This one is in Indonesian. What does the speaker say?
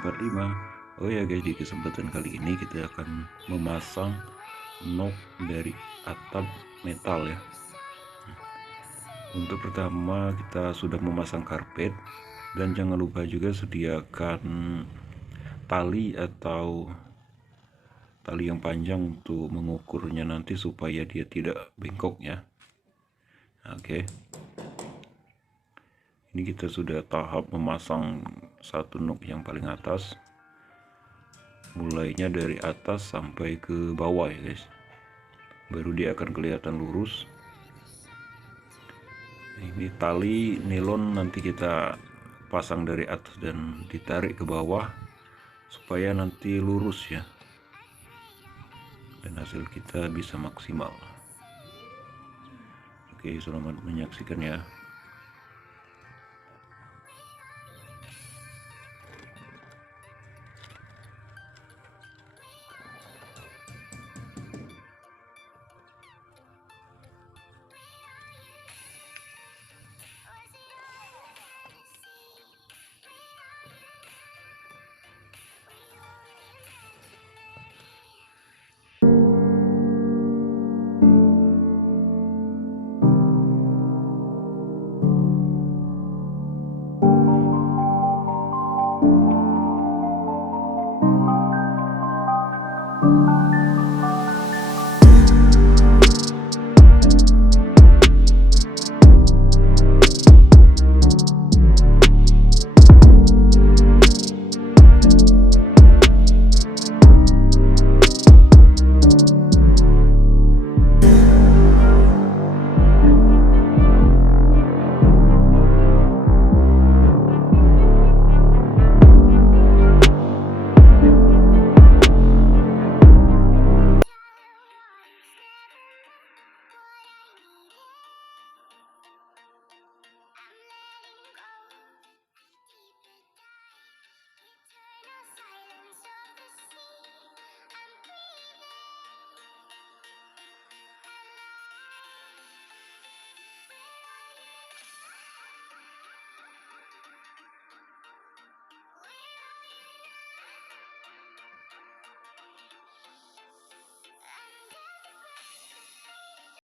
45. Oh ya guys, di kesempatan kali ini kita akan memasang nok dari atap metal ya. Untuk pertama kita sudah memasang karpet, dan jangan lupa juga sediakan tali atau tali yang panjang untuk mengukurnya nanti supaya dia tidak bengkok ya. Oke. Ini kita sudah tahap memasang satu nok yang paling atas, mulainya dari atas sampai ke bawah ya guys, baru dia akan kelihatan lurus. Ini tali nilon nanti kita pasang dari atas dan ditarik ke bawah supaya nanti lurus ya, dan hasil kita bisa maksimal. Oke, selamat menyaksikan ya.